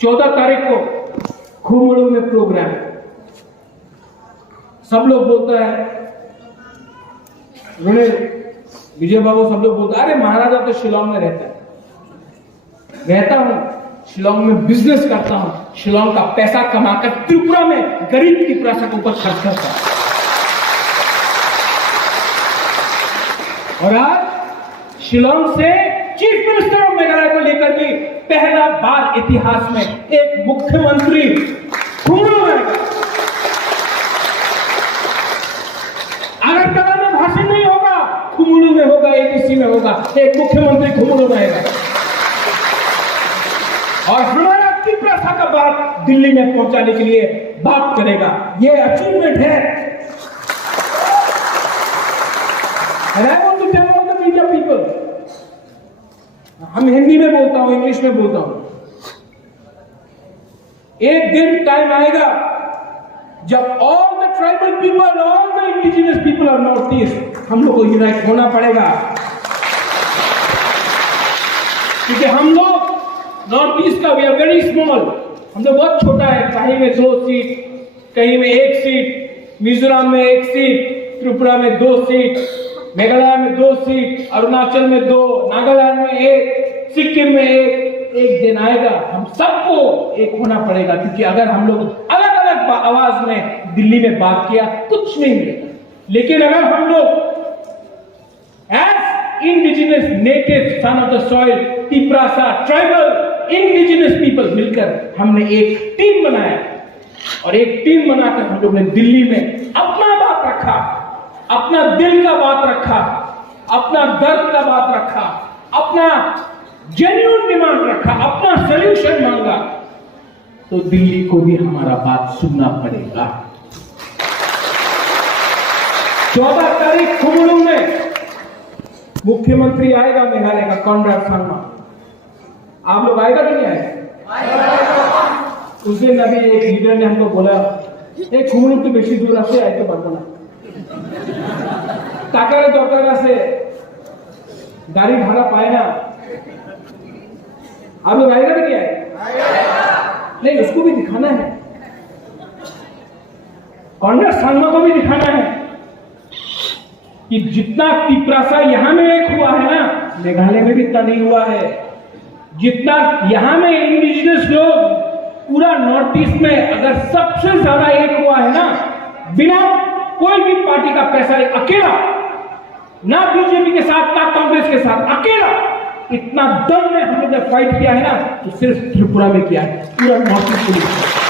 14 तारीख को खुमड़ू में प्रोग्राम। सब लोग बोलता है, विजय बाबू सब लोग बोलते, अरे महाराजा तो शिलोंग में रहता हूं, शिलोंग में बिजनेस करता हूं, शिलोंग का पैसा कमाकर त्रिपुरा में गरीब त्रिपुरा के ऊपर खर्च करता हूं। और आज शिलोंग से चीफ मिनिस्टर ऑफ मेघालय को लेकर भी पहला बार इतिहास में एक मुख्यमंत्री खुमड़ू में। अगरतला में भाषण नहीं होगा, खुमड़ू में होगा, एबीसी में होगा, एक मुख्यमंत्री खुमड़ू में आएगा और हमारा त्रिपुरा का बात दिल्ली में पहुंचाने के लिए बात करेगा। ये अचीवमेंट है। हम हिंदी में बोलता हूं, इंग्लिश में बोलता हूं। एक दिन टाइम आएगा जब all the tribal people, all the indigenous people of north east, हम लोग को यूनाइट होना पड़ेगा। क्योंकि हम लोग नॉर्थ ईस्ट का, वी आर वेरी स्मॉल, हम लोग बहुत छोटा है। कहीं में 2 सीट, कहीं में 1 सीट, मिजोरम में 1 सीट, त्रिपुरा में 2 सीट, मेघालय में 2 सीट, अरुणाचल में 2, नागालैंड में 1, सिक्किम में 1। एक दिन आएगा हम सबको एक होना पड़ेगा, क्योंकि अगर हम लोग अलग अलग आवाज में दिल्ली में बात किया कुछ नहीं मिलेगा। लेकिन अगर हम लोग as indigenous native son of the soil, Tiprasa tribal indigenous people मिलकर हमने एक टीम बनाया और एक टीम बनाकर हम लोग ने दिल्ली में अपना बात रखा, अपना दिल का बात रखा, अपना दर्द का बात रखा, अपना जेन्युइन डिमांड रखा, अपना सॉल्यूशन मांगा। तो दिल्ली को भी हमारा बात सुनना पड़ेगा। 14 तारीख खुमड़ू में मुख्यमंत्री आएगा मेघालय का, कॉनराड संगमा। आप लोग आएगा कि नहीं आएगा? उस दिन अभी एक लीडर ने हमको बोला, एक खुमड़ू तो बेसी दूर से आए तो पारबो ना, टाकारे दरकार से गाड़ी भाड़ा पाए ना। आप लोग आएगा कि आए? नहीं, उसको भी दिखाना है, कॉनराड संगमा को भी दिखाना है कि जितना तिप्रासा यहां में एक हुआ है ना, मेघालय में भी इतना नहीं हुआ है। जितना यहां में इंडिजिनस लोग पूरा नॉर्थ ईस्ट में अगर सबसे ज्यादा एक हुआ है ना, बिना कोई भी पार्टी का पैसा, अकेला, ना बीजेपी के साथ ना कांग्रेस के साथ, अकेला इतना दम में हम लोग ने फाइट किया है ना, तो सिर्फ त्रिपुरा में किया है, पूरा नॉर्थ ईस्ट में।